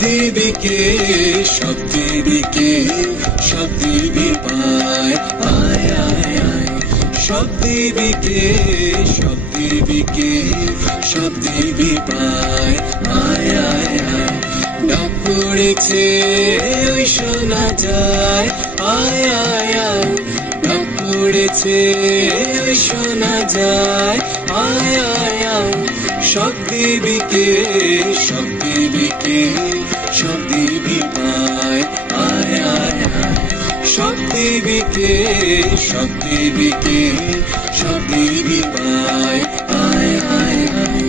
দেবীকে সব দেবীকে সব দেবী পায় আয় আয় আয় সব দেবীকে সব দেবীকে সব দেবী পায় আয় আয় আয় ডাক পড়েছে ওই শোনা যায় আয় আয় আয় ডাক পড়েছে ওই শোনা যায় আয় আয় আয় সব দেবীকে সব দেবীকে সব দেবী পায় আয় আয় আয় সব দেবীকে সব দেবীকে সব দেবী পায় আয় আয় আয়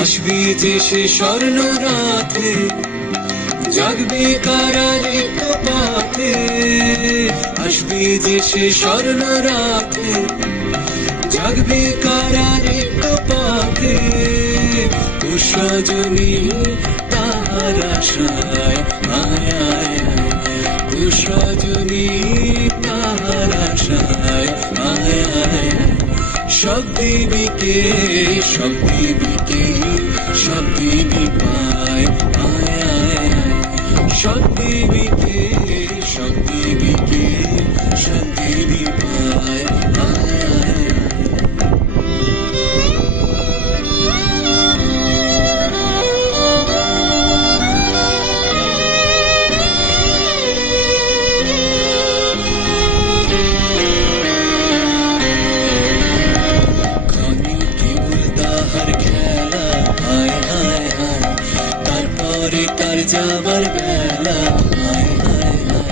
আসবি যে সে স্বর্ণ রাতে জাগবে কারা ঋতু পাতে আসবি যে সে স্বর্ণ রাতে জাগবে কারা ঋতু পাতে কুশজনী তাহার আশায় আয় আয় কুশজনী তাহার আশায় আয় আয় সব দেবীকে সব দেবীকে সব দেবী পায় আয় আয় সব দেবীকে সব দেবীকে সব দেবী পায় আয় আয় তার যাবার বেলা হায় হায় হায়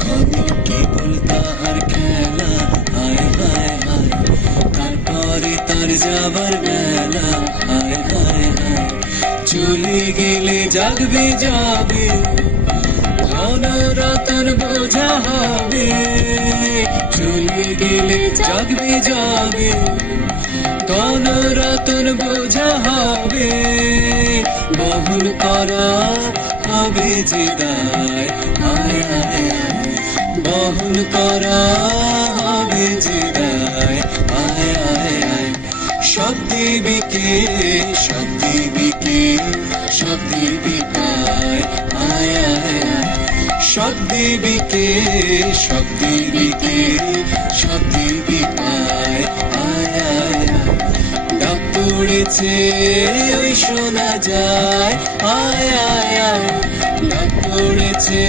ক্ষণে কেবল তাহার খেলা হায় হায় হায় তারপরে তার যাবার বেলা হায় হায় হায় চলে গেলে জাগবে যাবে ধনরতন বোঝা হবে চলে গেলে জাগবে যাবে ধনরতন বোঝা হবে বহন করা হবে যে দায় আয় আয় আয় বহন করা হবে যে দায় আয় আয় আয় সব দেবীকে সব দেবীকে সব দেবী পায় আয় আয় আয় সব দেবীকে সব দেবীকে সব দেবী পায় আয় আয় আয় ডাক পড়েছে ওই শোনা যায় আয় আয় আয় ডাক পড়েছে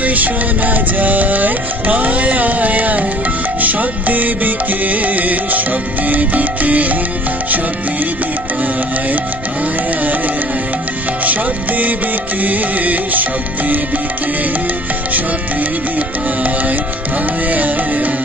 ওই শোনা যায় আয় আয় আয় সব দেবীকে সব দেবীকে সব দেবী পায় আয় আয় আয় সব দেবীকে সব দেবীকে সব দেবী পায় আয় আয় আয়